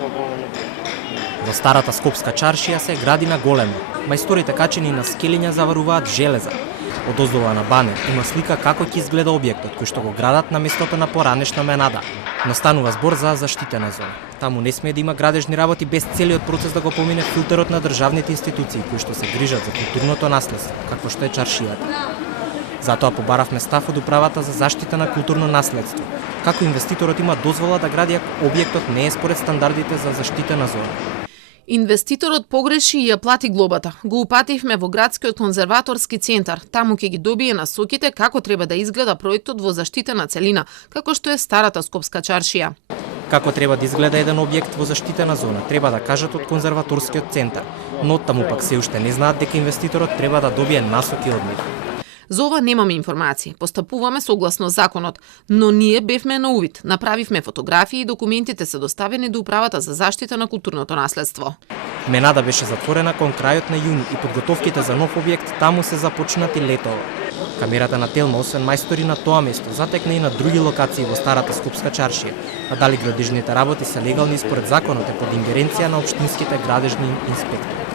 Во старата скопска чаршија се градина голема. Мајсторите качени на скелиња заваруваат железа. Одоздола на банер има слика како ќе изгледа објектот кој што го градат на местото на поранешна менада. Но станува збор за заштитена зона. Таму не смее да има градежни работи без целиот процес да го помине филтерот на државните институции кои што се грижат за културното наследство, какво што е чаршијата. Затоа побаравме став од управата за заштита на културно наследство. Како инвеститорот има дозвола да гради ако објектот не е според стандардите за заштитена зона. Инвеститорот погреши и ја плати глобата. Го упативме во градскиот конзерваторски центар. Таму ќе ги добие насоките како треба да изгледа проектот во заштитена целина, како што е старата скопска чаршија. Како треба да изгледа еден објект во заштитена зона, треба да кажат од конзерваторскиот центар, но таму пак се уште не знаат дека инвеститорот треба да добие насоки од нив. За ова немаме информации, постапуваме согласно законот, но ние бевме на увид, направивме фотографии и документите се доставени до управата за заштита на културното наследство. Менада беше затворена кон крајот на јуни и подготовките за нов објект таму се започнати летово. Камерата на Телма, освен мајстори на тоа место, затекна и на други локации во старата скопска чаршија, а дали градежните работи се легални според законот е под ингеренција на општинските градежни инспектори.